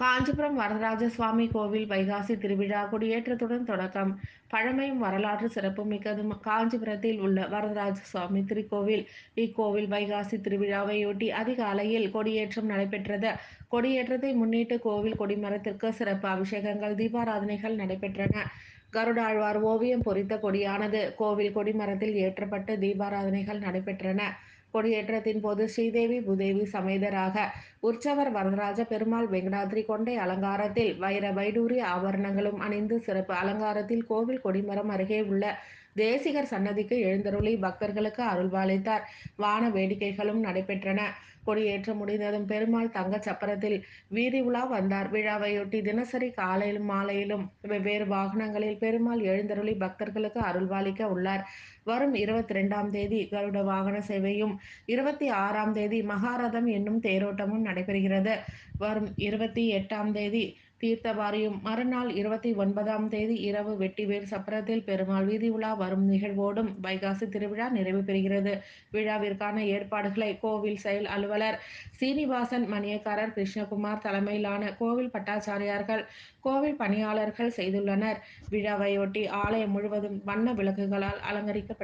காஞ்சிபுரம் வரதராஜ சுவாமி கோவில் வைகாசி திருவிழா கொடியேற்றத்துடன் தொடக்கம். பழமையும் வரலாற்று சிறப்புமிக்கதும் காஞ்சிபுரத்தில் உள்ள வரதராஜ சுவாமி திருக்கோவில். இக்கோவில் வைகாசி திருவிழாவையொட்டி அதிகாலையில் கொடியேற்றம் நடைபெற்றது. கொடியேற்றத்தை முன்னிட்டு கோவில் கொடிமரத்திற்கு சிறப்பு அபிஷேகங்கள், தீபாராதனைகள் நடைபெற்றன. கருடாழ்வார் ஓவியம் பொறித்த கொடியானது கோவில் கொடிமரத்தில் ஏற்றப்பட்டு தீபாராதனைகள் நடைபெற்றன. கொடியேற்றத்தின் போது ஸ்ரீதேவி பூதேவி சமேதராக உற்சவர் வரதராஜ பெருமாள் வெங்கடாத்ரி கொண்டை அலங்காரத்தில் வைர வைடூரிய ஆபரணங்களும் அணிந்து சிறப்பு அலங்காரத்தில் கோவில் கொடிமரம் அருகே உள்ள தேசிகர் சன்னதிக்கு எழுந்தருளி பக்தர்களுக்கு அருள்பாலித்தார். வான வேடிக்கைகளும் நடைபெற்றன. கொடியேற்றம் முடிந்ததும் பெருமாள் தங்க சப்பரத்தில் வீதி உலா வந்தார். விழாவையொட்டி தினசரி காலையிலும் மாலையிலும் வெவ்வேறு வாகனங்களில் பெருமாள் எழுந்தருளி பக்தர்களுக்கு அருள்பாலிக்க உள்ளார். வரும் 22ஆம் தேதி கருட வாகன சேவையும், 26ஆம் தேதி மகாரதம் என்னும் தேரோட்டமும் நடைபெறுகிறது. வரும் 28ஆம் தேதி தீர்த்தவாரியும், மறுநாள் 29ஆம் தேதி இரவு வெட்டிவேல் சப்பரத்தில் பெருமாள் வீதி உலா வரும் நிகழ்வோடும் வைகாசி திருவிழா நிறைவு பெறுகிறது. விழாவிற்கான ஏற்பாடுகளை கோவில் செயல் அலுவலர் சீனிவாசன், மணியக்காரர் கிருஷ்ணகுமார் தலைமையிலான கோவில் பட்டாச்சாரியார்கள், கோவில் பணியாளர்கள் செய்துள்ளனர். விழாவையொட்டி ஆலயம் முழுவதும் வண்ண விளக்குகளால் அலங்கரிக்கப்பட்டிருந்தது.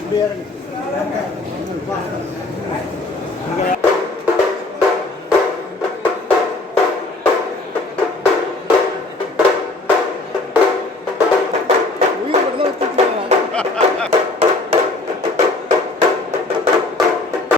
இப்படி இறங்கு.